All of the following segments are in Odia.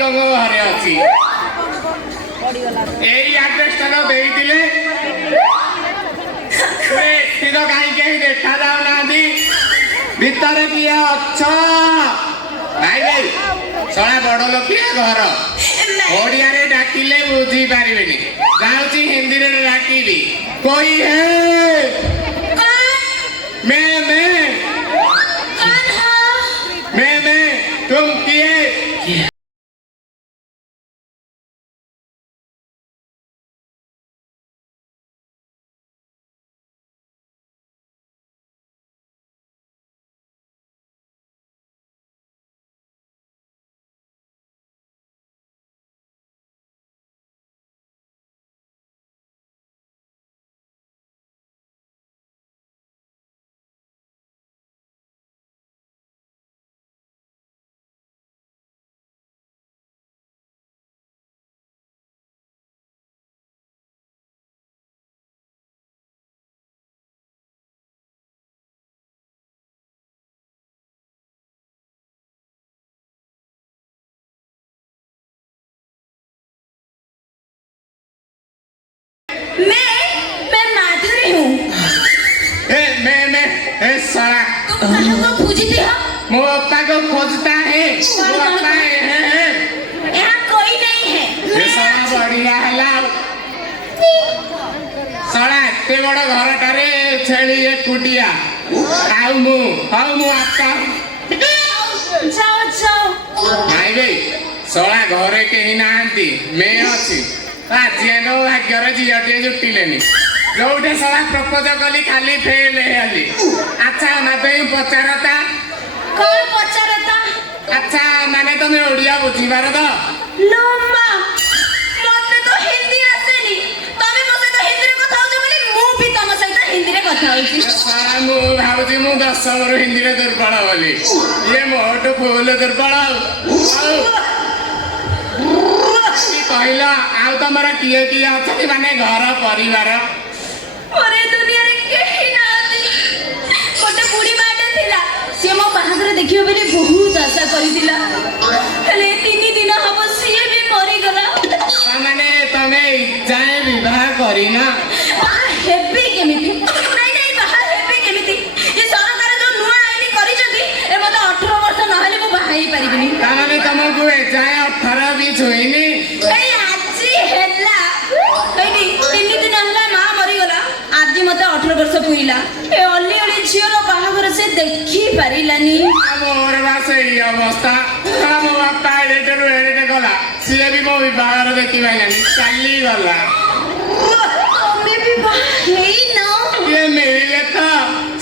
मालिक मो घरे अच्छी यही आड्रेस तो देते तो कहीं देखा जाऊना भितर किए अच्छ भाई भाई सड़ा बड़ लोकिया घर ओडिया रे डाकिले बुझी पारे जाऊँगी हिंदी रे डाकिली कोई है मैं तुम किए मैं माधुरी हूँ। मैं साला तुम कहाँ को खोजती हो? वो अपना को खोजता है वो अपना है यहाँ कोई नहीं है। ये साला बढ़िया हला साला इतने बड़ा घर टारे छेली एक कुटिया आउ मु आपका जाओ भाई भाई साला घरे कहीं नांती मैं अच्छी आज भाग्यर झीटे जुटिले जोटे साला प्रपोज कली खाली फेल हेली अच्छा मत पचारता कौन पचारता? अच्छा माने तुम ओडिया बुझीबार तो लोम्बा मते तो हिंदी आसेनी तमे मो सहित हिंदी रे कथा होछ बोली मु भी तम सहित हिंदी रे कथा होछि सारा मु भाबुची मु 10 वर हिंदी रे दुर्बल बोली ये मोट फूल दुर्बल कहला आउ तमरा किए किए अछि माने घर परिवार अरे दुनिया रे केही नाती कोटे बुढ़ी माटे थिला से मो बाहागर देखियो बेले बहुत आशा करितिला हेले 3 दिन हबो सिए भी मरि गला माने तमे जाय विवाह करिना हेबी केमिति नहीं बाहर हेबी केमिति ये सरकार जो नुआ आईनी करि जदी ए मते 18 वर्ष नहले मो बाहाई परिबिनी ताने तमको जाय 18 भी छोइनी ए आजी हेला कइनी 3 दिन हला मा मरि गला आजी मते 18 वर्ष पुइला ए ओली ओली झियोर बाहागर से देखि पारिलानी मोर बास ई अवस्था मो बापा एडे गला सिए भी मो विवाह देखि पाइलानी चाली गला मैं भी बाहई ना ये मिले तो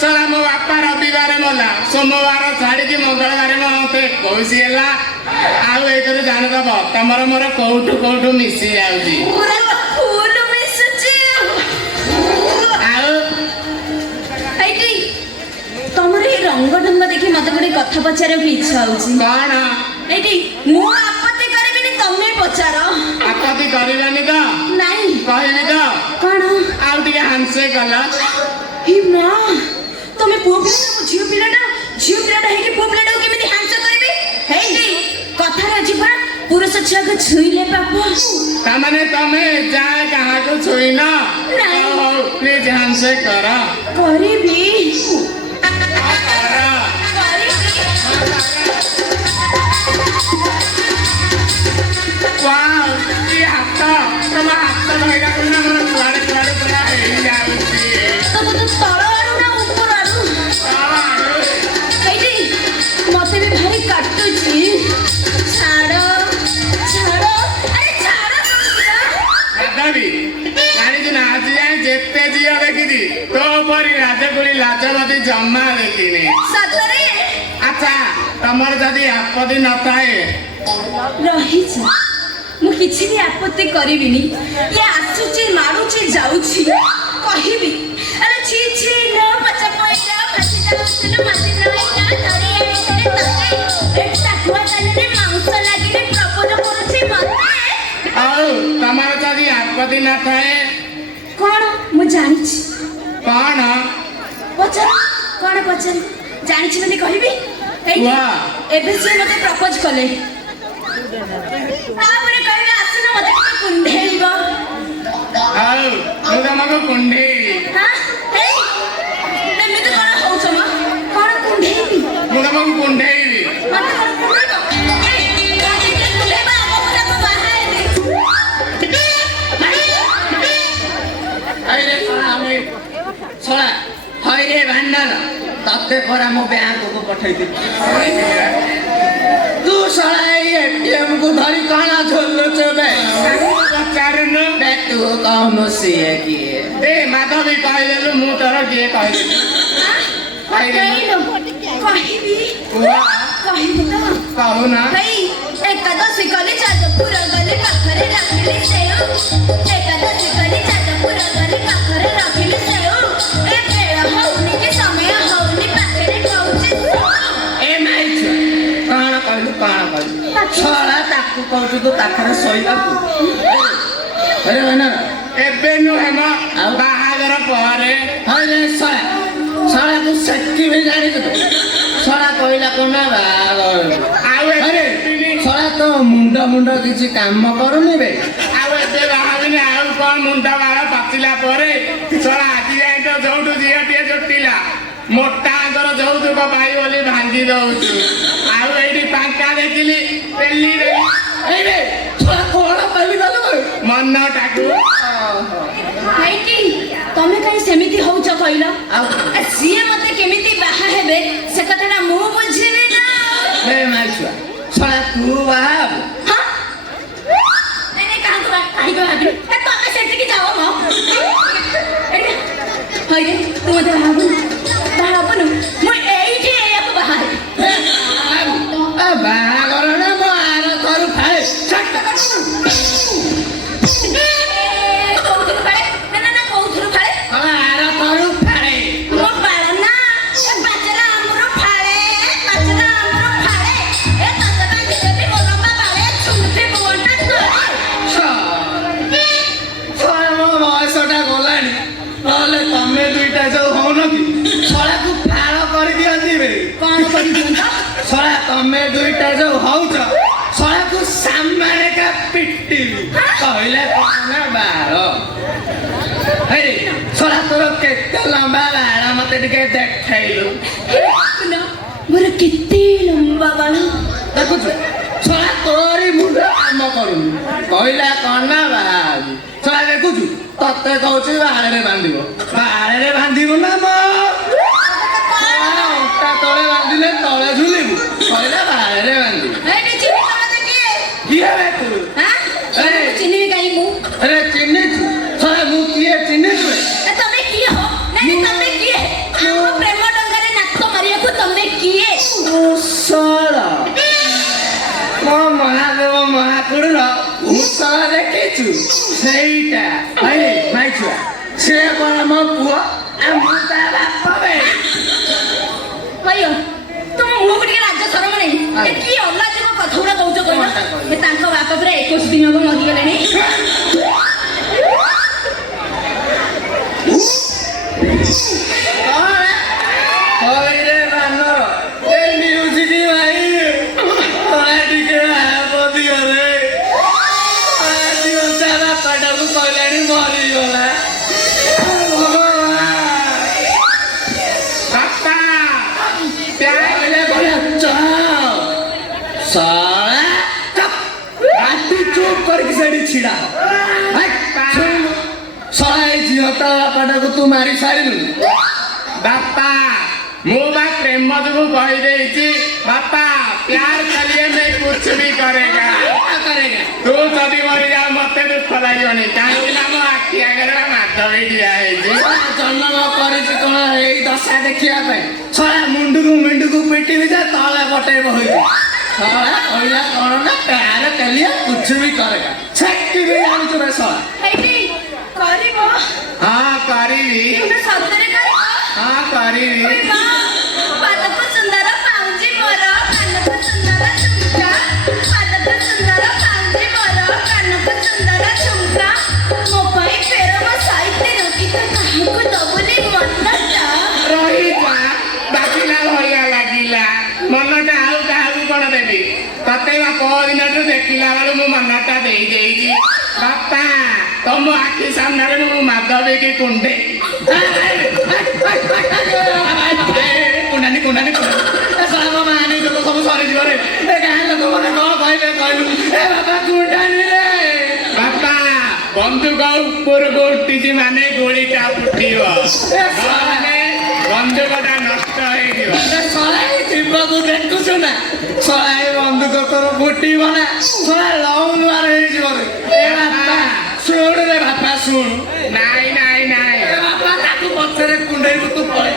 साला मो बापा रविवार मला सोमवार छाड़ी की मंगलवार मते कोसी हला आउ एकर जान दब तमर मोर कोठू मिसी जाउजी पूरा फूल मिसुची आउ आईटी तमर ए रंग ढंग देखि मते गोटे कथा पचारे की इच्छा होची कोन एटी मु आपत्ति करबिनी तमे पचारो आपत्ति करबानी तो नहीं कहबी तो कोन आउ टिके हानसे कला हे मां तमे पुओ पिला झियो पिलाटा हे कि पुओ पिलाटा केमिति हांसो करबी हेडी कथा रे जिबा पुरुष छुआ को छुईले पापो तामाने तमे जाय कहां को छुईना नहीं। हो प्लीज हानसे करा करबी करा वाह ये हाथ धइला कोना मोर कुआडे पूरा हेई जाउची तो तଳ ଆଡୁ ନା ଉପର ଆଡୁ ଏଇଠି ମତେ ବି ଭାରି କାଟୁଛି ଛାଡ ଆରେ ଛାଡ दादी गाड़ी जो नाच जाए जेते जिया देखी तो परी राजकुली लाजवती जम्मा देखी ସତରେ अच्छा तमर जदि आपत्ति न थाए ରହିଛ ମୁଁ କିଛି ବି ଆପତ୍ତି କରିବିନି ଇଏ ଆସୁଛି ମାରୁଛି ଯାଉଛି କହିବି ଆରେ ଛି ଛି ନ ପଚା ପଇଲା ଫାସି ଯାଉଥିଲୁ ମାଟି ରହିଲା ଧରି ଏଇଥିରେ ତତେ ଏଟା କୁଆ କାନରେ ମାଂସ ଲାଗିଲେ ପ୍ରପୋଜ କରୁଛି ମତେ ଆଉ ତମର ଯଦି ଆପତ୍ତି न थाए କଣ ମୁଁ ଜାଣିଛି कौन ପଚାର କଣ ପଚାରି ଜାଣିଛି ବୋଲି କହିବି ଏଇ वाह ଏବେ ସେ ମତେ ପ୍ରପୋଜ କଲେ ତାପରେ କହିବେ ଆସୁନ ମତେ ଟିକେ କୁଣ୍ଢେଇବ। ଆଉ ମୁଁ ତମକୁ କୁଣ୍ଢେଇବି। ହାଁ ହେଇ ଏମିତି କଣ ହଉଛ ମ? କଣ କୁଣ୍ଢେଇବି? ମୁଁ ତମକୁ କୁଣ୍ଢେଇବି। ମତେ କଣ କୁଣ୍ଢେଇବ? ଏଇ, ମତେ ଟିକେ କୁଣ୍ଢେଇବ, ଆମ ଘରେ ମୁଁ ବାହା ହେବି। ଆଇରେ ଶଳା ଆମେ ଶଳା ହଇରେ ଭାଣ୍ଡାର ତତେ ପରା ମୁଁ ବ୍ୟାଙ୍କକୁ ପଠେଇଥିଲି। ତୁ ଶଳା ଏଇ ଏଟିଏମ୍ କୁ ଧରି କଣ ଝୁଲୁଛୁ ବେ? ପଚାରୁନୁ ବେ ତୁ କହୁନୁ ସିଏ କିଏ? ଏ ମାଧବୀ କହିଦେଲୁ ମୁଁ ତୋର କିଏ କହିଦେଲୁ। କହିଲ କହିବି କୁହ କହିବି ତ କହୁନା। ହେଇ ଏକାଦଶୀ କଲି ଯାଜପୁର ଗଲି ପାଖରେ ରଖିଲି ସେଉ। ଏକାଦଶୀ କଲି ଯାଜପୁର ଗଲି ପାଖରେ ରଖିଲି ସେଉ। ଏ ବେଳ ହଉନି କି ସମୟ ହଉନି ପାଖରେ କହୁଛି ଏ ମାଇଛୁ କଣ କହିଲୁ କଣ କହିଲୁ? ଶଳା ତାକୁ କହୁଛୁ ତୁ ପାଖରେ ଶୋଇବାକୁ? ଆରେ ଭାଣ୍ଡାର ଏବେ ନୁହେଁ ମ ବାହାଘର ପରେ। ହଇରେ ଶଳା ଶଳାକୁ ସେଠି ବି ଜାଣିଛୁ ତୁ? ଶଳା କହିଲା କଣ ନା ବାହାଘର। ଆଉ ଆରେ ଏବେ ଶଳା ତ ମୁଣ୍ଡ କିଛି କାମ କରୁନି ବେ। ଆଉ ଏବେ ବାହାବିନି। ଆଉ କଣ ମୁଣ୍ଡ ବାଳ ପାଚିଲା ପରେ ଶଳା ଆଜି ଯାଏ ତ ଯୋଉଠୁ ଝିଅଟିଏ ଜୁଟିଲା ମୋଟାଙ୍କର ଯୌତୁକ ପାଇ ବୋଲି ଭାଙ୍ଗି ଦଉଛୁ। ଆଉ ଏଇଠି ଫାଙ୍କା ଦେଖିଲି ପେଲି ଏଇରେ ଶଳା କଣ ପାଲି ଗଲୁ ମନଟାକୁ। ହେଇଟି ତମେ କାହିଁ ସେମିତି ହଉଛ କହିଲ? ଆଉ ଆ, ସିଏ ମତେ କେମିତି ବାହା ହେବେ ସେ କଥାଟା ମୁଁ ବୁଝିବି ନା। ବେ ମାଇଛୁଆ ଶଳା ତୁ ବାହା ହବୁ? ହଁ? ନାଇଁ ନାଇଁ କାହାକୁ କାହିଁକି ଭାବିବି? ଏ ତମେ ସେଠିକି ଯାଅ ମ। ହଇରେ ତୁ ମତେ ବାହା ହବୁନୁ ମୁଁ ଏଇଠି ଏଇଆକୁ ବାହା ହେବି। ବାହାଘର ନା ମୋ ଆର ଥରୁ ଫାଳେ କୋଉଥିରୁ ଫାଳେ? ନା କୋଉଥିରୁ ଫାଳେ? ଆର ଥରୁ ଫାଳେ ମୋ ବାଳ ନା ଏ ବାଜରା ଆମର ଫାଳେ ବାଜରା ଆମର ଫାଳେ। ଏ ତତେ ପାଇଁ ଦେବି ମୋ ଲମ୍ବା ବାଳେ ଛୁଟି ବୁଅଣ୍ଟା ଶଳା ମୋ ବୟସଟା ଗଲାଣି ନହେଲେ ତମେ ଦୁଇଟା ଯୋଉ ହଉନ କି ଶଳାକୁ ଫାଳ କରିଦିଅନ୍ତି ବେ। କଣ କରିଦିଅନ୍ତ? ଶଳା ତମେ ଦୁଇଟା ଯୋଉ ହଉଛ ଶଳାକୁ ସାମାନେକା ପିଟିବି କହିଲେ କଣ ନା ବାଳ। ହେଇ ଶଳା ତୋର କେତେ ଲମ୍ବା ବାଳ ମତେ ଟିକେ ଦେଖେଇଲୁ। ମୋର କେତେ ଲମ୍ବା ବାଳ। ଦେଖୁଛୁ ଶଳା ତୋରି ମୁଣ୍ଡ କାମ କରୁନି କହିଲା କଣ ନା ବାଳ। ଶଳା ଦେଖୁଛୁ ତତେ କହୁଛି ବାଳରେ ବାନ୍ଧିବ। ବାଳରେ ବାନ୍ଧିବୁ ନା ମୋ ଅଣ୍ଟା ତଳେ ବାନ୍ଧିଲେ ତଳେ ଝୁଲିବୁ କହିଲା ବାଳରେ ବାନ୍ଧିବୁ। ଏଇଠି ଚିନି ତମେ କିଏ? କିଏ ବେ ତୁ? ହାଁ? ଏଇ। ଚିନିବି କାହିଁ ମୁଁ? ଆରେ ଚିହ୍ନିଛୁ ଶଳା ମୁଁ କିଏ ଚିହ୍ନିଛୁ? ଏ ତମେ କିଏ ହୋ? ନାଇଁ ତମେ କିଏ? ଆମ ପ୍ରେମ ଡଙ୍ଗାରେ ନାକ ମାରିବାକୁ ତମେ କିଏ? ଶଳା ମୋ ମହାଦେବ ମହାକୁଡ଼ର ଭୂଷଳ ଦେଖିଛୁ ସେଇଟା ଭାଇ ମାଇଛୁଆ ସେ କଣ ମୋ ପୁଅ ଆଉ ମୁଁ ତା ବାପ ବେ। ଭାଇଓ ତମ ମୁହଁକୁ ଟିକେ ଲାଜ ଶରମ ନାହିଁ। ଏ କି ଅଲାଜକ କଥା ଗୁଡ଼ା କହୁଛ କହିଲ? ଏ ତାଙ୍କ ବାପା ପୁରା 21 ଦିନ ହବ ମରିଗଲେଣି। ହଇରେ ବାନର ଏ ମ୍ୟୁଜିକ ଭାଇ ଟିକେ ଦିଅରେ ତା ବାପାଟାକୁ କହିଲାଣି ମରିଗଲା। ବାପା ଚୁପ୍ କରିକି ସେଠି ଛିଡା ଶଳା ଏଇ ଝିଅ ତା ବାପାଟାକୁ ତୁ ମାରି ସାରିଲୁ। बापा ମୁଁ ବା ପ୍ରେମ ଯୋଗୁ କହିଦେଇଛି ବାପା प्यार करिए मैं कुछ भी करेगा तू ଯଦି ମରିଯାଉ ମତେ ଦୁଃଖ ଲାଗିବନି କାହିଁକି ନା ମୋ ଆଖି ଆଗରେ ମାଧବୀ ଠିଆ ହେଇଛି। ଜନ୍ମ କରିଛି କଣ ଏଇ ଦଶା ଦେଖିବା ପାଇଁ ଶଳା ମୁଣ୍ଡକୁ ପିଟିବି ଯେ ତଳେ ପଟେଇବ ହୋଇଛି। ଶଳା କହିଲା କଣ ନା ପ୍ୟାର କଲିଆ कुछ भी करेगा ସେଠି ବି ଜାଣିଛୁ ରେ ଶଳା। ହେଇଟି କରିବ? ହଁ କରିବି ତୁମେ ସତରେ କରିବ? ହଁ କରିବି। ପାଦକୁ ସୁନ୍ଦର ପାଉଁଜି ମୋର କାନକୁ ସୁନ୍ଦର ଝୁମକା ପାଦକୁ ସୁନ୍ଦର ପାଉଁଜି ମୋର କାନକୁ ସୁନ୍ଦର ଝୁମକା ମୋ ପାଇଁ ଫେର ମୋ ସାଇତେ ରଖିଥା କାହାକୁ ଦବୁନି ମନଟା ରହିଥା ବାକିଲା ଭଳିଆ ଲାଗିଲା ମନଟା ଆଉ କାହାକୁ କଣ ଦେବି ତତେ ମତେ ବା ପଅଦିନଠୁ ଦେଖିଲା ବେଳୁ ମୋ ମନଟା ଦେଇଛି ବାପା ତମ ଆଖି ସାମ୍ନାରେ ମୁଁ ମାଧବୀ କି କୁଣ୍ଡେ କୁଣ୍ଡାନି କୁଣ୍ଡାନି ସବୁ ସରିଯିବ ରେ ଏ ଗାଁ ଲୋକ ମତେ କଣ କହିବେ କହିଲୁ ଏ ବାପା କୁଣ୍ଡାନି ରେ ବାପା ବନ୍ଧୁକ ଉପରକୁ ଉଠିଛି ମାନେ ଗୁଳିଟା ଫୁଟିବ ନହେଲେ ବନ୍ଧୁକଟା ନଷ୍ଟ ହେଇଯିବ ସଳାଇ ଯିବାକୁ ଦେଖୁଛୁ ନା ସଳାଇ ବନ୍ଧୁକ ତୋର ଫୁଟିବ ନା ସଳା ଲଉନୁଆର ହେଇଯିବ ରେ ଏ ବାପା ଶୁଣୁ ରେ ବାପା ଶୁଣୁ ନାଇଁ ନାଇଁ ନାଇଁ ଏ ବାପା ତାକୁ ପଛରେ କୁଣ୍ଡେଇକୁ ତୁ ପଳେଇ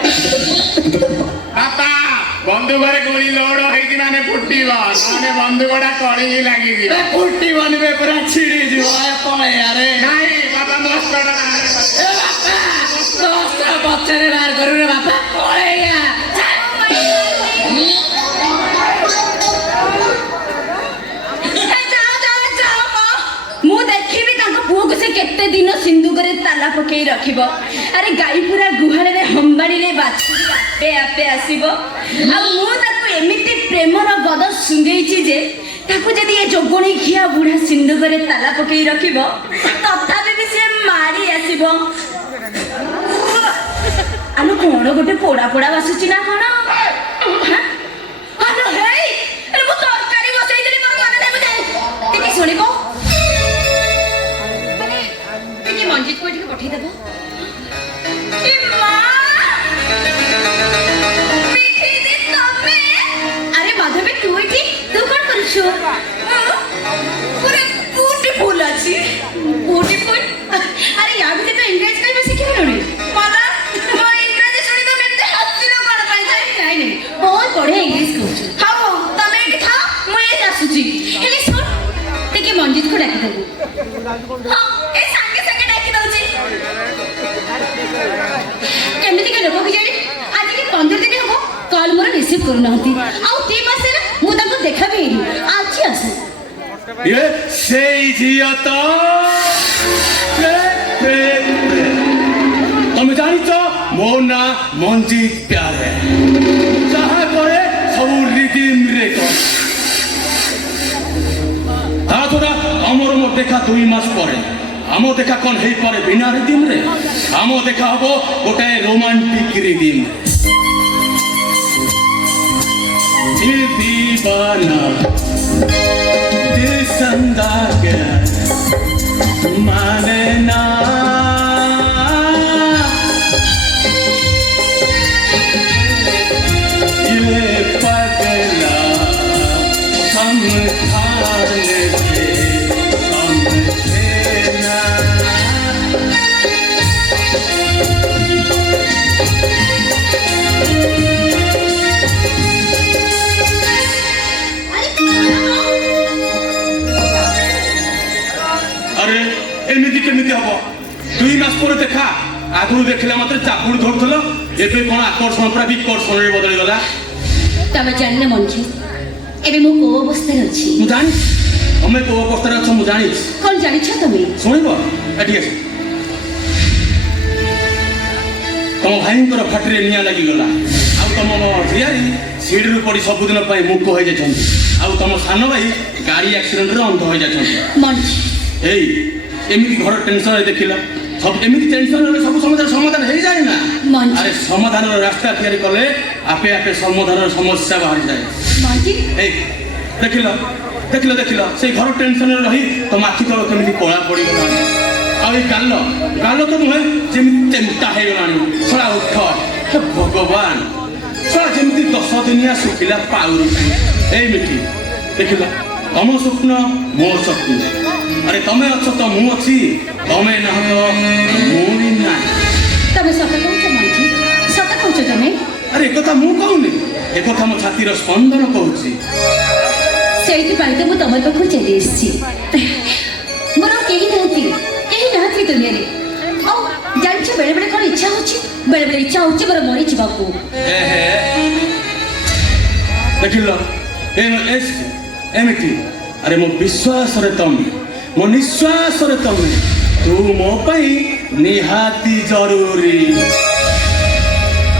ବାପା ବନ୍ଧୁକରେ ଗୁଳି ଲୋଡ ହେଇଛି ମାନେ ଫୁଟିବ ନହେଲେ ବନ୍ଧୁକଟା କଳିକି ଲାଗିଯିବ ଫୁଟିବନି ବେ ପୁରା ଛିଡ଼ିଯିବ ଏ ପଳେଇ ଆରେ ନାଇଁ ବାପା ମସ୍ତଟା ଏ ବାପା ଦଶଟା ପଛରେ ବାହାର କରିବୁ ରେ ବାପା ପଳେଇଆ ମୁଁ ଦେଖିବି ତାଙ୍କ ପୁଅକୁ ସେ କେତେ ଦିନ ସିନ୍ଦୁକରେ ତାଲା ପକେଇ ରଖିବ ଆରେ ଗାଈ ପୁରା ଗୁହାଳରେ ହମ୍ବାଡ଼ିଲେ ବାଛୁରୀ ଆପେ ଆପେ ଆସିବ ଆଉ ମୁଁ ତାକୁ ଏମିତି ପ୍ରେମର ଗଦ ଶୁଙ୍ଗେଇଛି ଯେ ତାକୁ ଯଦି ଏ ଯୋଗଣୀ ଖିଆ ବୁଢା ସିନ୍ଦୁକରେ ତାଲା ପକେଇ ରଖିବ ତଥାପି ବି ସେ ମାରି ଆସିବ ଆଲୋ କଣ ଗୋଟେ ପୋଡା ପୋଡା ବାସୁଛି ନା କଣ ଆଲୋ ହେଇ ମୁଁ ତରକାରୀ ବସେଇଥିଲି ମୋର ମନେ ନାହିଁ ବୁଝାଇ ଟିକେ ଶୁଣିବ ଟିକେ ମଞ୍ଜିତକୁ ଟିକେ ପଠେଇଦେବ ଏ ମା ମିଠି ଦି ତମେ ଆରେ ମାଧବୀ ତୁ ଏଠି ତୁ କଣ କରୁଛୁ ପୁରା ବ୍ୟୁଟିଫୁଲ ଅଛି ବ୍ୟୁଟିଫୁଲ ଆରେ ୟା ଭିତରେ ତ ଇଂରେଜ କହିବା ଶିଖିଲୁଣି ମାଲା ମୋ ଇଂରେଜି ଶୁଣି ତମେ ଏତେ ହସିଲ କଣ ପାଇଁ ନାଇଁ ନାଇଁ ବହୁତ ବଢିଆ ଇଂଲିଶ କହୁଛୁ ହଉ ତମେ ଏଠି ଥାଅ ମୁଁ ଏଠି ଆସୁଛି ହେଲେ ଶୁଣ ଟିକେ ମଞ୍ଜିତକୁ ଡାକିଦେବୁ ହଁ ଏ ସାଙ୍ଗେ ସାଙ୍ଗେ ଡାକି ଦଉଛି କେମିତିକା ଲୋକ କି ଜାଣି ଆଜିକି 15 ଦିନ ହବ କଲ୍ ମୋର ରିସିଭ୍ କରୁନାହାନ୍ତି ଆଉ 3 ମାସ ହେଲା ମୁଁ ତାଙ୍କୁ ଦେଖା ବି ହେଇନି ଆଜି ଆସେ ये सेई झिया तो तुम जानिच मो ना मंजीत प्यारे जहाँ करे सब रिदिम रे ता थोड़ा हमर मो देखा 2 मास परे आम देखा कौन हे परे बिना रिदिम रे आम देखा हबो गोटे रोमांटिक रिदिम दिल दीवाना दिल संदागा माने ना ये पगला समझाने से समझे ना अरे एमिति केमिति हबो 2 मास पर देखा आगुरु देखला मात्र चापुड़ धरथलो एबे कोन आकर्षण पूरा विकर्षण रे बदल गला तमे जानने मंजी एबे मो को अवस्था अछि मु जानि हमें को अवस्था रे छ मु जानि कोन जानि छ तमे सुनिबो एठी आस तम भाईंकर फटरे निया लागि गला आ तम झियारी सीढ़ी पड़ी सब दिन पाई मुख हो जाय छन आ तम सान भाई गाड़ी एक्सीडेंट रे अंध हो जाय छन मंजी एई एमिति घर टेंशन रे देखिला सब एमिति टेंशन रे सब समाधान हे जाय ना मंजी अरे समाधान रो रास्ता तैयारी करले आपे आपे समाधान रो समस्या बाहर जाय मंजी एई देखिला से घर टेंशन रे रही तो माखी तळ केमिति कोळा पड़ी गला आ ए गालो तो नुहे जेमिति तेंता हे गलानी सळा उठ हे भगवान सळा जेमिति 10 दिनिया सुखिला पाउरु एई मिठी देखिला तम स्वप्न मो स्वप्न अरे तमे अच्छो तो मु अच्छी तमे ना तो मु भी ना तमे सत कहूछ मंजी सत कहूछ तमे अरे एकथा मु कहूनी एकथा मो छाती रो स्पंदन कहूची सेठी पाई तो मु तम पाखु चली एसची मोर केही नाहती दुनिया रे औ जानछ बेले बेले कोन इच्छा होची बेले इच्छा होची मोर मरि जिबाकू देखिलो एस एमिति अरे मो विश्वास रे तमे मो निश्वास रे तमे तू मो पई निहाती जरूरी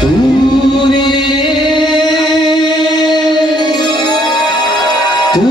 तू रे तू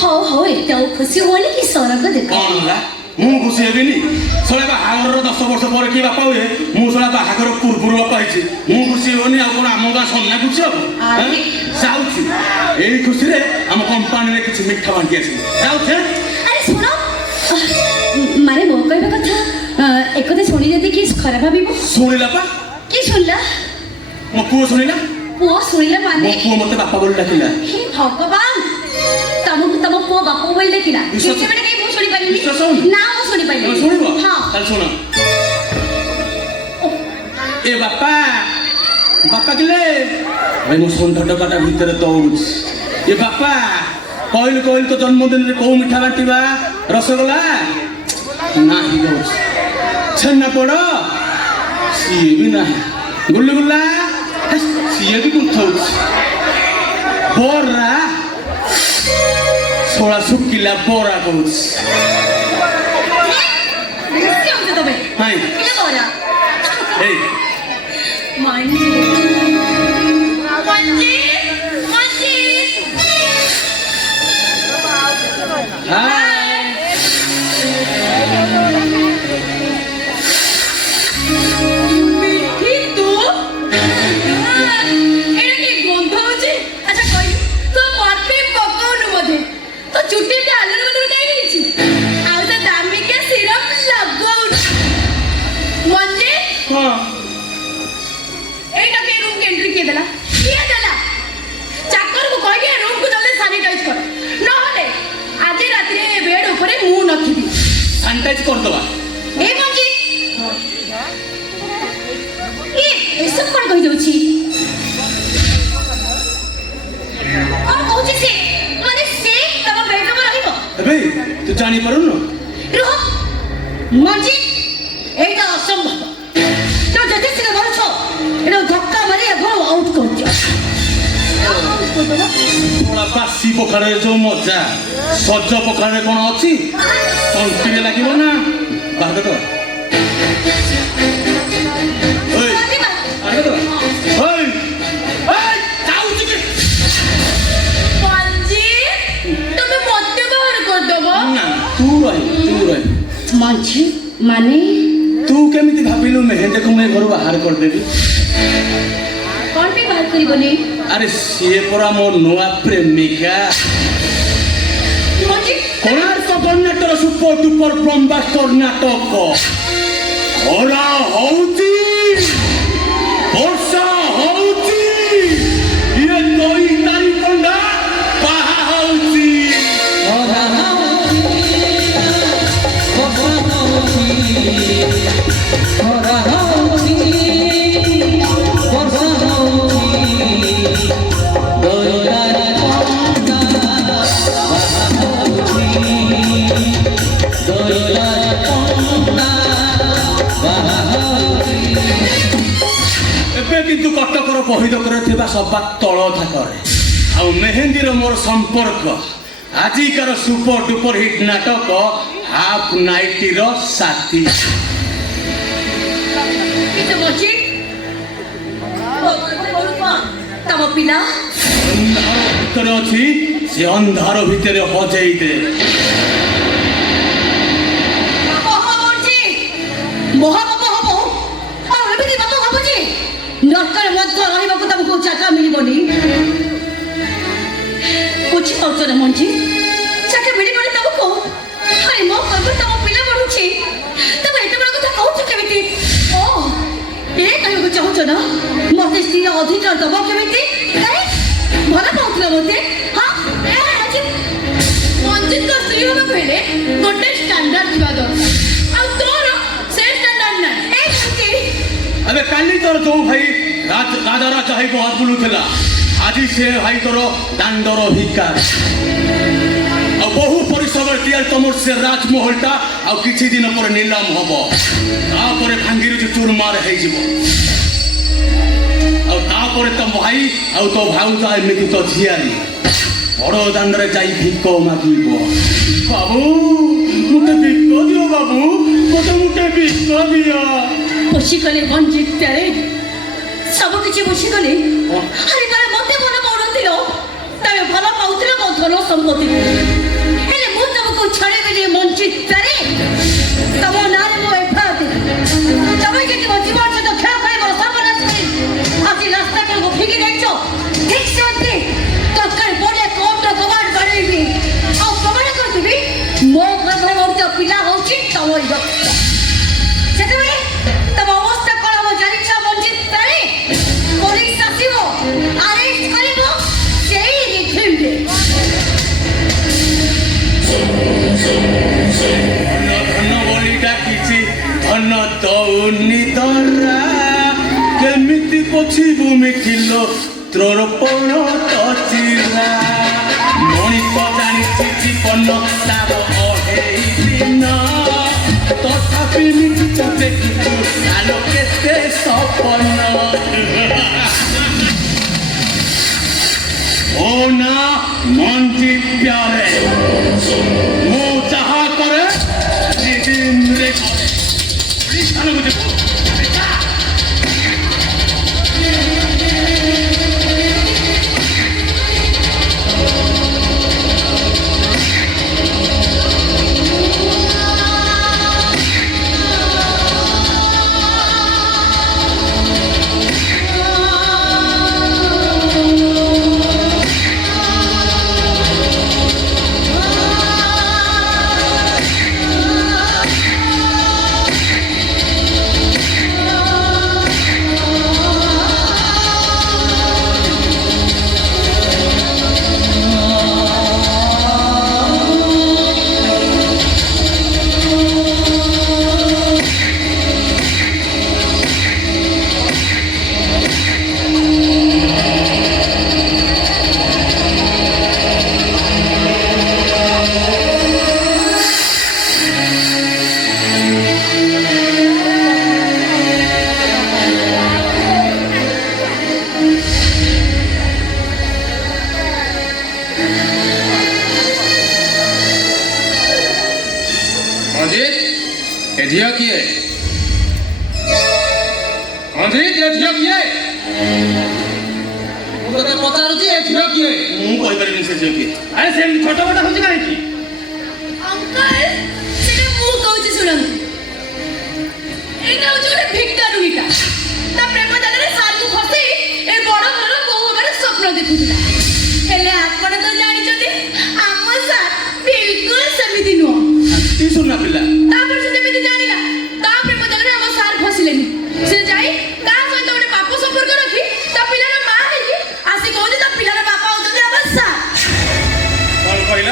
ହଉ ଏତେ ଆଉ ଖୁସି ହୁଅନି କି ସରଗ ଦେଖ କଣ ହେଲା ମୁଁ ଖୁସି ହେବିନି ଶଳା ବାହାଘରର 10 ବର୍ଷ ପରେ କି ବାପା ହୁଏ ମୁଁ ଶଳା ବାହାଘର ପୂର୍ବରୁ ବାପା ହେଇଛି ମୁଁ ଖୁସି ହେବନି ଆଉ କଣ ଆମ ଗାଁ ସନ୍ନା ଖୁସି ହବ ଯାଉଛି ଏଇ ଖୁସିରେ ଆମ କମ୍ପାନୀରେ କିଛି ମିଠା ବାଣ୍ଟି ଆସିବି ଯାଉଛି ଆରେ ଶୁଣ ମାନେ ମୋ କହିବା କଥା ଏକଥା ଶୁଣି ଯଦି କିଏ ଖରାପ ଭାବିବ ଶୁଣିଲା ପା କିଏ ଶୁଣିଲା ମୋ ପୁଅ ଶୁଣିଲା ପୁଅ ଶୁଣିଲା ମୋ ମାନେ ପୁଅ ମତେ ବାପା ବୋଲି ଡାକିଲା ହେ ଭଗବାନ ତମକୁ ତମ ପୁଅ ବାପ ବୋଲି ଦେଖିଲା ବିଶ୍ୱାସ- କେତେବେଳେ କାଇଁ ମୁଁ ଶୁଣିପାରିଲିନି ବିଶ୍ୱାସ ହଉନି? ନା ମୁଁ ଶୁଣିପାରିଲିନି ଶୁଣିବ ହଁ ତାହେଲେ ଶୁଣ ଏ ବାପା ବାପା କିଲେ ଭାଇ ମୋ ସନ୍ଧ ଟଙ୍କାଟା ଭିତରେ ଦୌଡୁଛି ଏ ବାପା କହିଲୁ କହିଲୁ ତ ଜନ୍ମଦିନରେ କୋଉ ମିଠା ବାଣ୍ଟିବା ରସଗୋଲା ନାହିଁ କହୁଛି ଛେନାପୋଡ଼ ସିଏ ବି ନାହିଁ ଗୁଲୁଗୁଲା ସିଏ ବି କୁନ୍ଥଉଛି ବରା ଷୋଳା ଶୁଖିଲା ବରା କହୁଛି ବେଶୀ ହଉଛ ତମେ ନାଇଁ କିଏ ବରା ଏଇ ମଞ୍ଜି ମଞ୍ଜି ମଞ୍ଜି ହାଏ ମିଠି ତୁ ଏଇଟା କି ଗନ୍ଧ ହଉଛି ଆଚ୍ଛା କହିଲୁ ତୁ ପରଫ୍ୟୁମ୍ ପକଉନୁ ବୋଧେ ତୋ ଚୁଟିଟା ଆଲୁର ବଦଳ କାଇଁ ହେଇଛି ଆଉ ତା ଦାମିକିଆ ସିରପ ଲଗଉନୁ ମଞ୍ଜି ହଁ ଏଇଟା କେ ରୁମ୍ ଏଣ୍ଟ୍ରି କିଏ ଦେଲା ଚାକରକୁ କହିକି ଏ ରୁମକୁ ଜଲ୍ଦି ସାନିଟାଇଜ କର ନହେଲେ ଆଜି ରାତିରେ ବେଡ୍ ଉପରେ ମୁଁ ନଥିବି ସାନିଟାଇଜ କରିଦବା ଏ ମଞ୍ଜି ଏସବୁ କଣ କହିଯାଉଛି କଣ କହୁଛି ସେ ମାନେ ସେ ତମ ବେଡରୁମ ରହିବ ଏବେ ତୁ ଜାଣିପାରୁନୁ ରୁହ ମଞ୍ଜି ଏଇଟା ଅସମ୍ଭବ ତମେ ଯେତେ ଶୀଘ୍ର ଧରୁଛ এটা ଧକ୍କା ମାରି ଘର ଆଉଟ କରୁଛ ଥୋଡ଼ା ବାସି ପଖାଳରେ ଯୋଉ ମଜା ସଜ ପଖାଳରେ କଣ ଅଛି ତଣ୍ଟିରେ ଲାଗିବ ନା ବାହାର କରିଦବା ଓଇ, ବାହାର କରିଦବା ଓଇ, ଓଇ, ଯାଉଛି କି? ମଞ୍ଜି ତମେ ମତେ ବାହାର କରିଦବ ନା ତୁ ରହିବୁ ମଞ୍ଜି ମାନେ ତୁ କେମିତି ଭାବିଲୁ ମେହେନ୍ଦକୁ ମୁଁ ଏ ଘରୁ ବାହାର କରିଦେବି କଣ ପାଇଁ ବାହାର କରିବନି ଆରେ ସିଏ ପରା ମୋ ନୂଆ ପ୍ରେମିକା ମଞ୍ଜି କୋଣାର୍କ କର୍ଣ୍ଣାଟର ସୁପର ଡୁପର ବ୍ରହ୍ମାଷ୍ଟର ନାଟକ ଖରା ହଉଛି ବର୍ଷା ହଉଛି ଇଏ ଦଇ ତାରି କଣ୍ଡା ବାହା ହଉଛି ଏବେ କିନ୍ତୁ କଟକର ବହିଦକରେ ଥିବା ସବା ତଳ ଥାକରେ ଆଉ ମେହେନ୍ଦୀର ମୋର ସମ୍ପର୍କ ଆଜିକାର ସୁପର ଡୁପର ହିଟ୍ ନାଟକ ହାଫ ନାଇଟିର ସାଥୀ କିନ୍ତୁ ମଞ୍ଜି ତମ ପିଲା ଅନ୍ଧାର ଭିତରେ ଅଛି ସେ ଅନ୍ଧାର ଭିତରେ ହଜେଇ ଦେ ମହାପାପ ହବ ଆଉ ଏମିତି ପାପ ହବ ଯେ ନର୍କରେ ମଧ୍ୟ ରହିବାକୁ ତମକୁ ଜାଗା ମିଳିବନି ବୁଝିପାରୁଛ ନା ମଞ୍ଜି ଜାଗା ମିଳିବନି ତମକୁ ଆରେ ମୋ ପାଖରେ ତମ ପିଲା ବଢୁଛି ତମେ ଏତେ ବଡ଼ କଥା କହୁଛ କେମିତି ଓ ଏ କହିବାକୁ ଚାହୁଁଛ ନା ମତେ ସ୍ତ୍ରୀର ଅଧିକାର ଦବ କେମିତି ଭଲ ପାଉଥିଲ ମତେ ହଁ ମଞ୍ଜି ତ ସ୍ତ୍ରୀ ହବାକୁ ହେଲେ ଗୋଟେ ଷ୍ଟାଣ୍ଡାର୍ଡ ଥିବା ଦରକାର ଆଉ ତୋର ସେ ଷ୍ଟାଣ୍ଡାର୍ଡ ନାହିଁ ଏ ମଞ୍ଜି ଏବେ କାଲି ତୋର ଯୋଉ ଭାଇ ରାଜା ରାଜା ହେଇ ବହାତ ବୁଲୁଥିଲା ଆଜି ସେ ଭାଇ ତୋର ଦାଣ୍ଡର ଭିକାର ଆଉ ବହୁ ପରିଶ୍ରମରେ ତିଆରି ତମର ସେ ରାଜମହଲଟା ଆଉ କିଛି ଦିନ ପରେ ନିଲାମ ହବ ତାପରେ ଭାଙ୍ଗିରୁ ଚୁରମାର ହେଇଯିବ ଆଉ ତାପରେ ତୋ ଭାଇ ଆଉ ତୋ ଭାଉଜ ଏମିତି ତୋ ଝିଆରୀ ବଡ଼ ଦାଣ୍ଡରେ ଯାଇ ଭିକ ମାଗିବ ବାବୁ ମୋତେ ଭିକ ଦିଅ ବାବୁ ମୋତେ ଭିକ ଦିଅ। ବସିଗଲେ ମଞ୍ଜିତରେ ସବୁ କିଛି ବସିଗଲେ। ଆରେ ତାହେଲେ ମତେ ଭଲ ପାଉନଥିଲ, ତମେ ଭଲ ପାଉଥିଲ ମୋ ଧନ ସମ୍ପତ୍ତି, ହେଲେ ମୁଁ ତମକୁ ଛାଡ଼ିବିନି ମଞ୍ଜିତରେ। ତମ ନାଁରେ ମୁଁ ଏଫଆଇଆର ଦେବି। ତମେ ଯଦି ମୋ ଜୀବନ ସହିତ ଖେଳ କରି ମୋର ସର୍ବନାଶ କରି ଆଜି ରାସ୍ତା କଡ଼କୁ ଫିଙ୍ଗି ଦେଇଛ, ଠିକ ସେମିତି ଦରକାର ପଡ଼ିଲେ କୋର୍ଟର କବାଟ ବାଡ଼େଇବି ଆଉ ପ୍ରମାଣ କରିଦେବି ମୋ ଗର୍ଭବର୍ତ୍ତ ପିଲା ହଉଛି ତମରି ରକ୍ତ। ସେତେବେଳେ ତମ ଅବସ୍ଥା କଣ ହବ ଜାଣିଛ ମଞ୍ଜିତରେ? ପୋଲିସ ଆସିବ, ଆରେଷ୍ଟ କରିବ ସେଇ ରିଫିଲ୍ଡରେ। ଧନ ବୋଲି ଡାକିଛି, ଧନ ଦଉନି ଧରା। କେମିତି ପଛିବୁ ମିଠିଲ ତୋର ପଣ ଚିରା। ମଣିଷ ଜାଣିଛି ଜୀବନ ତାର ଅଢ଼େଇ ଦିନ, ତଥାପି ମିଛ ଦେଖିଛୁ ଆଲୋ କେତେ ସପନ। ଓ ନା ମଞ୍ଜି ପ୍ୟାରେ, ମୁଁ ଯାହା କରେ ଦିନରେ କରେ। ରିସାନକୁ ଦେଖ। ଏ ଝିଅ କିଏ? ଅଜିତ, ଏ ଝିଅ କିଏ? ମୁଁ ତତେ ପଚାରୁଛି, ଏ ଝିଅ କିଏ? ମୁଁ କହିପାରିବିନି ସେ ଝିଅ କିଏ। ଆରେ ସେମିତି ଛୋଟ ମୋଟ ହଉଛି କାହିଁକି? ଅଙ୍କଲ, ସେଟା ମୁଁ କହୁଛି ଶୁଣନ୍ତୁ। ଏଇଟା ହଉଛି ଗୋଟେ ଭିକାରୁଣିଟା। ତା ପ୍ରେମ ଜାଲରେ ସାରକୁ ଫସେଇ ଏ ବଡ଼ ଘରର ବୋହୂ ହେବାର ସ୍ୱପ୍ନ ଦେଖୁଥିଲା। ହେଲେ ଆପଣ ତ ଜାଣିଛନ୍ତି ଆମ ସାର ବିଲକୁଲ ସେମିତି ନୁହଁ। ତୁ ଶୁଣନା ପିଲା, ତାପରେ ସେ ଯେମିତି ଜାଣିଲା ତା ପ୍ରେମ ଜାଲରେ ଆମ ସାର ଫସିଲେନି, ସେ ଯାଇ କାହା ସହିତ ଗୋଟେ ପାପ ସମ୍ପର୍କ ରଖି ତା ପିଲାର ମା ହେଇକି ଆସି କହୁଛି ତା ପିଲାର ବାପା ହଉଛନ୍ତି ଆମ ସାର। କଣ କହିଲ?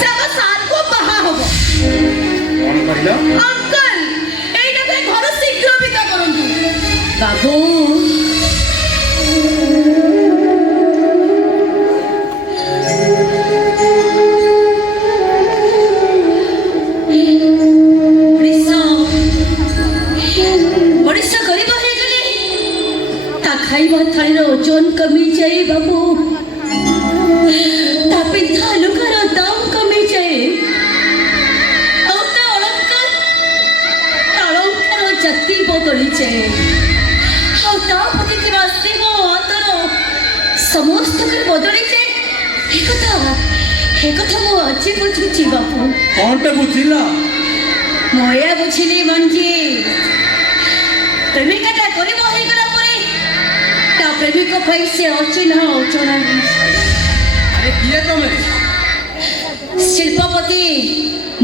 ସେ ଆମ ସାରକୁ ବାହା ହବ। କଣ କହିଲ? ଅଙ୍କଲ, ଏଇଟା ପାଇଁ ଘର ଶୀଘ୍ର ବିଦା କରନ୍ତୁ। ବାବୁ, ଓଡ଼ିଶା ଗରିବ ହେଇଗଲେ ତା ଖାଇବା ଥାଳିର ଓଜନ କମିଯାଏ ବାବୁ, ତା ପିନ୍ଧା ଲୁଗାର ଦାମ କମିଯାଏ, ଆଉ ତା ଅଳଙ୍କାର ଜାତି ବଦଳିଯାଏ, ଆଉ ତା ପ୍ରତି ଥିବା ସ୍ନେହ ଆଦର ସମସ୍ତଙ୍କର ବଦଳିଯାଏ। ଏ କଥା ମୁଁ ଆଜି ବୁଝୁଛି ବାବୁ। କଣଟେ ବୁଝିଲ? ମୁଁ ଏଇଆ ବୁଝିଲି ମଞ୍ଜି, ପ୍ରେମିକାଟା ଗରିବ ହେଇଗଲା ପରେ ତା ପ୍ରେମିକ ପାଇଁ ସେ ଅଚିହ୍ନା ଅଜଣା ହେଇଯାଏ। ଆରେ କିଏ ତମେ? ଶିଳ୍ପପତି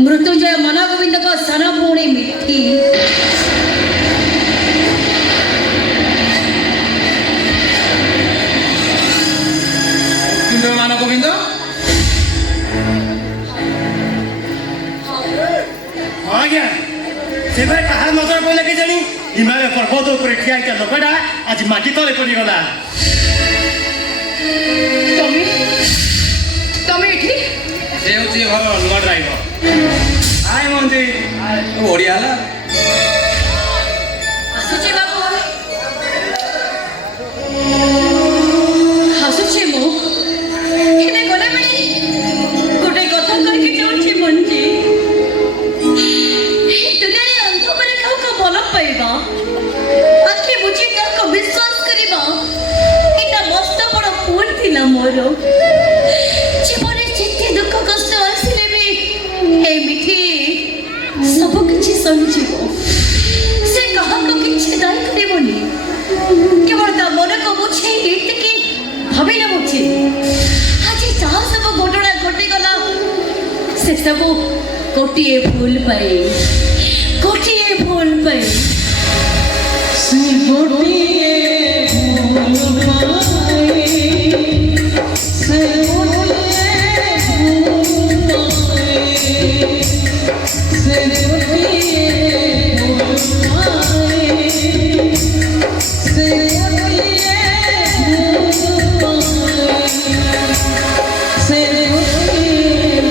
ମୃତ୍ୟୁଞ୍ଜୟ ମନଗୋବିନ୍ଦଙ୍କ ସାନ ଭଉଣୀ ମିଠି। ମାନ ଗୋବିନ୍ଦ? ଆଜ୍ଞା, ସେବେ କାହାର ନଜର ପଡ଼ିଲା କେଜାଣି ହିମାଳୟ ପର୍ବତ ଉପରେ ଠିଆ ହେଇଥିବା ଲୋକଟା ଆଜି ମାଟି ତଳେ ପଡ଼ିଗଲା। ତମେ ଏଠି? ସେ ହେଉଛି ଘର ନୂଆ ଡ୍ରାଇଭର। ଆଏ ମଞ୍ଜି, ଓଡ଼ିଆ ହେଲା। ଆସୁଛି ବାବୁ, ଆସୁଛି ମୁଁ। ହେଲେ ଗଲାବେଳେ ଗୋଟେ କଥା କହିକି ଯାଉଛି ମଞ୍ଜି, ଦୁନିଆରେ ଅନ୍ଧ ଆଖି ବୁଝି କାହାକୁ ବିଶ୍ୱାସ କରିବା ଏଇଟା ମସ୍ତ ବଡ଼ ଭୁଲ ଥିଲା ମୋର। ଜୀବନରେ ଯେତେ ଦୁଃଖ କଷ୍ଟ ଆସିଲେ ବି ଏ ମିଠି ସବୁ କିଛି ସହିଯିବ। ସେ କାହାକୁ କିଛି ଦାୟୀ କରିବନି। କେବଳ ତା ମନକୁ ବୁଝେଇ ଏତିକି ଭାବି ନେଉଛି ଆଜି ଯାହା ସବୁ ଘଟଣା ଘଟିଗଲା ସେସବୁ ଗୋଟିଏ ଭୁଲ ପାଇଁ, ଗୋଟିଏ ଭୁଲ ପାଇଁ। ସେ ଗୋଟିଏ ଭୁଲ ପାଇଁ, ସେ ଗୋଟିଏ ଭୁଲ ପାଇଁ, ସେ ଗୋଟିଏ ଭୁଲ ପାଇଁ, ସେ ଗୋଟିଏ ଭୁଲ ପାଇଁ, ସେ ଗୋଟିଏ ଭୁଲ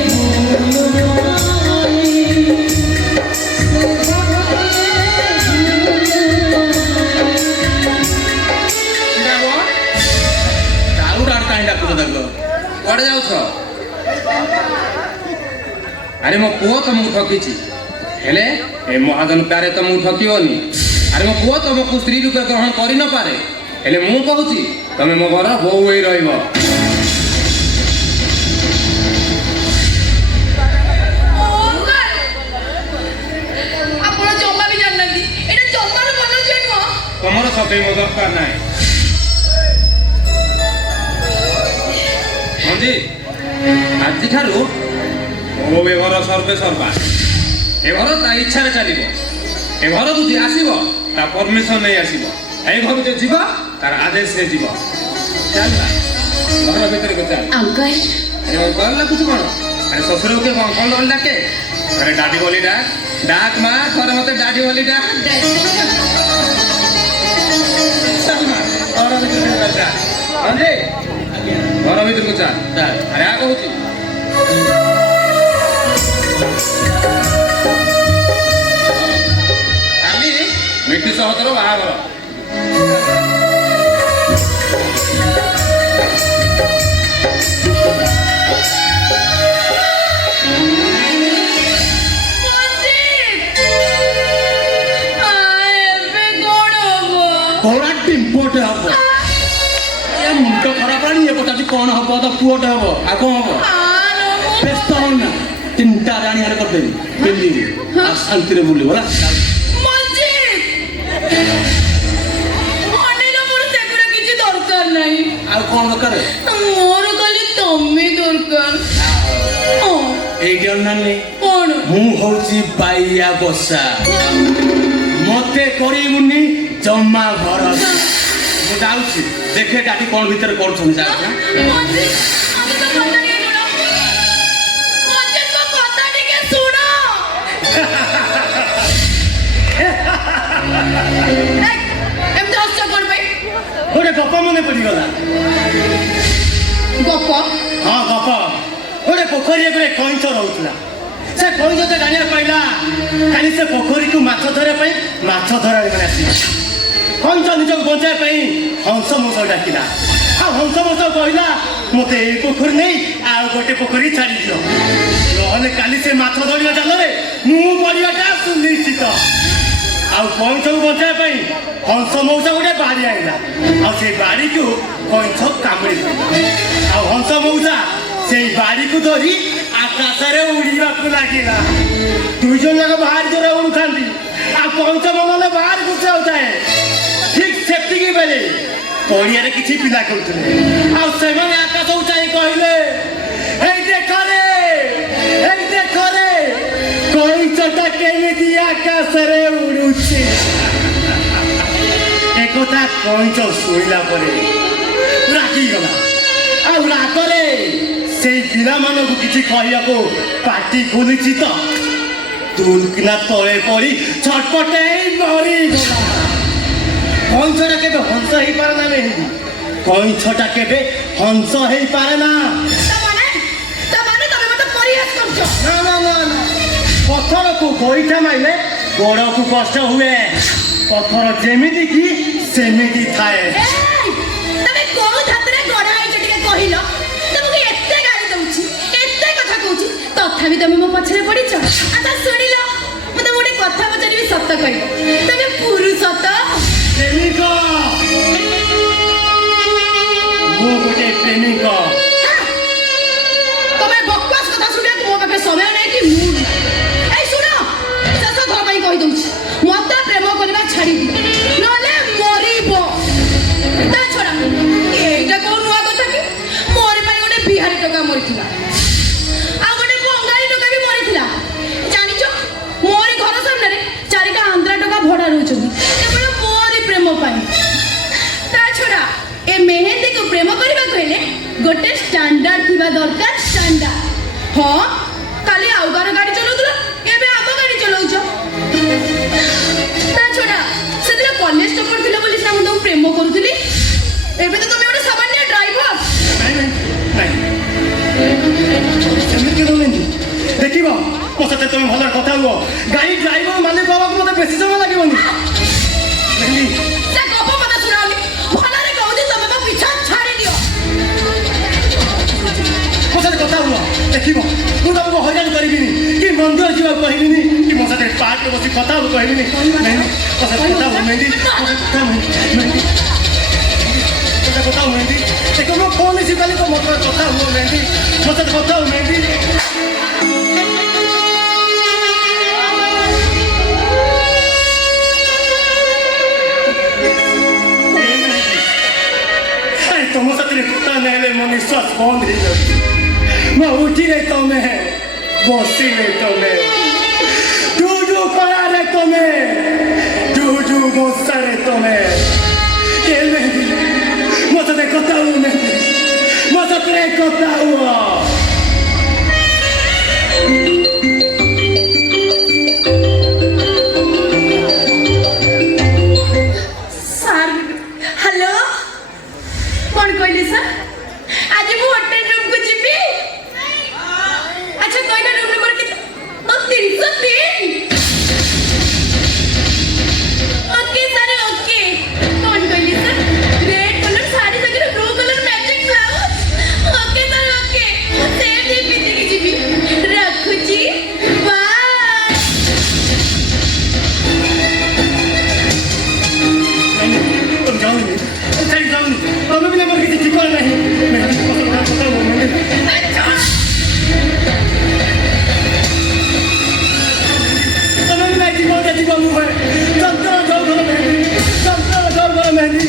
କୁଆଡ଼େ ଯାଉଛ? ଆରେ ମୋ ପୁଅ ତମକୁ ଠକିଛି, ହେଲେ ଏ ମହାଜନ ପ୍ୟାରେ ତମକୁ ଠକିବନି। ଆରେ ମୋ ପୁଅ ତମକୁ ସ୍ତ୍ରୀ ରୂପେ ଗ୍ରହଣ କରିନପାରେ, ହେଲେ ମୁଁ କହୁଛି ତମେ ମୋ ଘର ବୋହୂ ହୋଇ ରହିବ। ଆପଣ ଜମା ବି ଜାଣିନାହାନ୍ତି ଏଇଟା ଜମାରୁ ଭଲ ଝିଅ ନୁହଁ। ତମର ସତେଇ ମୋ ଦରକାର ନାହିଁ। ମଞ୍ଜି, ଆଜିଠାରୁ ମୋ ଏ ଘର ସର୍ବେ ସର୍ବା। ଏ ଘର ତା ଇଚ୍ଛାରେ ଚାଲିବ। ଏ ଘରକୁ ଯିଏ ଆସିବ ତା ପରମିଶନ ନେଇ ଆସିବ। এই ঘরে যে ଯିବ ତାର ଆଦେଶରେ ଯିବ। ଚାଲ ଘର ଭିତରକୁ ଚାଲ। ଅଙ୍କଲ ଆରେ ଅଙ୍କଲ ଲାଗୁଛୁ କ'ଣ? ଆରେ ଶ୍ୱଶୁରକୁ କିଏ ଅଙ୍କଲ ବୋଲି ଡାକେ? ଘରେ ଡାଡି ବୋଲି ଡାକ। ଡାକ ମା, ଘରେ ମତେ ଡାଡି ବୋଲି ଡାକ। ଚାଲ ମା, ଘର ଭିତରକୁ ଚାଲ। ମଞ୍ଜି, ଘର ଭିତରକୁ ଚାଲ। ଆରେ ଆ କହୁଛି କାଲି ମିଠି ସହତର ବାହାଘର। ପୁଅଟେ ହବ। ଏ ମୁଣ୍ଡ ଖରାପ ଆଣି ଏ କଥା କ'ଣ ହବ? ତ ପୁଅଟେ ହବ, ଆଉ କ'ଣ ହବ? ବ୍ୟସ୍ତ ହଉନା, ତିନିଟା ଜାଣିଆରେ କରିଦେବି, ପିନ୍ଧିବି ଆଉ ଶାନ୍ତିରେ ବୁଲିବ ହେଲା। ଆଉ କ'ଣ ଦରକାର? ମୋର ଖାଲି ତମେ ଦରକାର। ଏଇଠି ଅନାନି, କ'ଣ? ମୁଁ ହଉଛି ବାଇଆ ବସା। ମତେ କରିବୁନି ଜମା ଘର। ମୁଁ ଯାଉଛି, ଦେଖେ ଡାଟି କ'ଣ ଭିତରେ କରୁଛନ୍ତି। ଯାଉଛି ଗୋଟେ ଗପ ମନେ ପଡ଼ିଗଲା। ଗପ? ହଁ ଗପ। ଗୋଟେ ପୋଖରୀରେ ଗୋଟେ କଇଁଛ ରହୁଥିଲା। ସେ କଇଁଛ ତ ଜାଣିବାକୁ ପାଇଲା କାଲି ସେ ପୋଖରୀକୁ ମାଛ ଧରିବା ପାଇଁ ମାଛ ଧରାଳିମାନେ ଆସିବେ। କଇଁଛ ନିଜକୁ ବଞ୍ଚାଇବା ପାଇଁ ହଂସ ମୂଷ ଡାକିଲା। ଆଉ ହଂସ ମୂଷ କହିଲା ମୋତେ ଏଇ ପୋଖରୀ ନେଇ ଆଉ ଗୋଟେ ପୋଖରୀ ଛାଡ଼ିଦିଅ, ନହେଲେ କାଲି ସେ ମାଛ ଧରିବା ଜାଲରେ ମୁଁ ପଡ଼ିବାଟା ସୁନିଶ୍ଚିତ। ଆଉ କଇଁଛକୁ ବଞ୍ଚାଇବା ପାଇଁ ହଂସ ମଉସା ଗୋଟେ ବାଡ଼ି ଆଣିଲା। ଆଉ ସେଇ ବାଡ଼ିକୁ କଇଁଛ କାମୁଡ଼ି ଦେଲା। ଆଉ ହଂସ ମଉସା ସେଇ ବାଡ଼ିକୁ ଧରି ଆକାଶରେ ଉଡ଼ିବାକୁ ଲାଗିଲା। ଦୁଇ ଜଣ ଯାକ ବାହାରି ଜୋରେ ଉଡ଼ୁଥାନ୍ତି, ଆଉ କଇଁଛ ମନରେ ବାହାରି ଖୁସି ହଉଥାଏ। ଠିକ୍ ସେତିକି ବେଳେ ପଡ଼ିଆରେ କିଛି ପିଲା କରୁଥିଲେ। ଆଉ ସେମାନେ ଆକାଶକୁ ଚାହିଁ କହିଲେ, ଏଇ ଦେଖରେ, ଏଇ ଦେଖରେ କଇଁଛଟା କେମିତି ଆକାଶରେ ଉଡୁଛି। একথা কইଁଛ ଶୁଣିଲା ପରେ ରାଗିଗଲା। ଆଉ ରାଗରେ ସେଇ ପିଲାମାନଙ୍କୁ କିଛି କହିବାକୁ ପାଟି ଖୋଲିଛି ତ ତୁଲକିନା ତଳେ ପଡ଼ି ଛଟପଟେଇ ମରିଗଲା। କଇଁଛଟା କେବେ ହଂସ ହେଇପାରେ ନା ମେହେନ୍ଦି, କଇଁଛଟା କେବେ ହଂସ ହେଇପାରେ ନା। ନା ନା ନା ନା, ପଥରକୁ ଗୋଇଠା ମାଇଲେ ଗୋଡ଼କୁ କଷ୍ଟ ହୁଏ। ପଥର ଯେମିତି କି ସେମିତି ଥାଏ। ତମେ କୋଉ ଧାତରେ ଗଢା ହେଇଛ ଟିକେ କହିଲ? ତମକୁ ଏତେ ଗାଳି ଦଉଛି, ଏତେ କଥା କହୁଛି, ତଥାପି ତମେ ମୋ ପଛରେ ପଡ଼ିଛ। ଆଚ୍ଛା ଶୁଣିଲ, ମୁଁ ତମକୁ ଗୋଟେ କଥା ପଚାରି ଯଦି ବି ସତ କହିବ ତେବେ ପୁରୁଷ ତ ପ୍ରେମିକ ମୁଁ ଗୋଟେ ପ୍ରେମିକ ତମେ ବକୱାସ କଥା ଶୁଣିବାକୁ ମୋ ପାଖରେ ସମୟ ନାହିଁ କି ମୁଡ୍ ନାହିଁ। ଏଇ ଶୁଣ ଶେଷ ଥର ପାଇଁ କହିଦଉଛି ମତେ ପ୍ରେମ କରିବା ଛାଡ଼ିବି ନହେଲେ ମରିବ। ତା ଛଡ଼ା ଏଇଟା କୋଉ ନୂଆ କଥା କି ମୋରି ପାଇଁ ଗୋଟେ ବିହାରୀ ଟୋକା ମରିଥିଲା ଆଉ ଗୋଟେ ବଙ୍ଗାଳୀ ଟୋକା ବି ମରିଥିଲା। ଜାଣିଛ ମୋରି ଘର ସାମ୍ନାରେ 4ଟା ଆନ୍ଧ୍ରା ଟୋକା ଭଡ଼ା ରହୁଛନ୍ତି କେବଳ ମୋରି ପ୍ରେମ ପାଇଁ। ତା ଛଡ଼ା ଏ ମେହେନ୍ଦୀକୁ ପ୍ରେମ କରିବାକୁ ହେଲେ ଗୋଟେ ଷ୍ଟାଣ୍ଡାର୍ଡ ଥିବା ଦରକାର। ଷ୍ଟାଣ୍ଡାର୍ଡ ହଁ କାଲି ଆଉ କାହାର ଗାଡ଼ି ଚଲାଉଥିଲ ଏବେ ଆମ ଗାଡ଼ି ଚଲାଉଛ। ତା ଛଡ଼ା ସେଦିନ କଲେଜ ଟପର ଥିଲା ବୋଲି ସିନା ମୁଁ ତମକୁ ପ୍ରେମ କରୁଥିଲି ଏବେ ତ ତମେ ଗୋଟେ ସାମାନ୍ୟ ଡ୍ରାଇଭର। ସେମିତି ରହୁନି ଦେଖିବ ମୋ ସହିତ ତମେ ଭଲରେ କଥା ହୁଅ ଗାଡ଼ି ଡ୍ରାଇଭର ମାଲିକ ହବାକୁ ମତେ ବେଶୀ ସମୟ ଲାଗିବନି ମେହେନ୍ଦି ସେ ଗପ କଥା ଶୁଣାଅନି ଭଲରେ କହୁଛି ତମେ ମୋ ପିଛା ଛାଡ଼ି ଦିଅ। ମୋ ସାথে କଥା ହୁଅ ଦେଖିବ ମୁଁ ତମକୁ ହଇରାଣ କରିବିନି କି ମନ୍ଦିର ଯିବାକୁ କହିବିନି କି ମୋ ସାথে ପାର୍କରେ ବସି କଥା ହବାକୁ କହିବିନି ମେହେନ୍ଦି ମୋ ସାথে କଥା ହୁଅ ମେହେନ୍ଦି ମୋ ସାথେ କଥା ହୁଅ ମେହେନ୍ଦି ମୋ ସାথে କଥା ହୁଅ ମେହେନ୍ଦି ଦେଖ ମୋ ଫୋନ୍ ରିସିଭ୍ କଲି ତ ମୋ ସାথে କଥା ହୁଅ ମେହେନ୍ଦି ମୋ ସାথে କଥା ହୁଅ ମେହେନ୍ଦି तुम साथी कुत्ता नहले मो निश्वास बंद हो जाती मैं उठिले तमे बसिले तमे डूडू करारे तमे डूडू बसारे तमे के मेहंदी मो साथे कथा हुआ मेहंदी मो साथे कथा हुआ ସାର୍ ହ୍ୟାଲୋ କଣ କହିଲେ ସାର୍ ଆଜି ମୁଁ ହୋଟେଲ ରୁମକୁ ଯିବି। ଆଚ୍ଛା କହିଲା ରୁମ୍ ନମ୍ବର କେତେ? 303। Okay sir okay. କଣ କହିଲେ ସାର୍ ରେଡ୍ କଲର ଶାଢ଼ୀ ସାଙ୍ଗରେ blue colour matching blouse. Okay sir okay ସେମିତି ପିନ୍ଧିକି ଯିବି। ରଖୁଛି ବାଏ। तुम जाओगी नहीं जाऊंगी तुम्हें भी नंबर किसी ठिकाना नहीं मेहंदी को पता हुआ मेहंदी तुम्हें भी नहीं जीवन जीवन मुँह है चंद्र जाओ मेहंदी चंद्र जाओ मेहंदी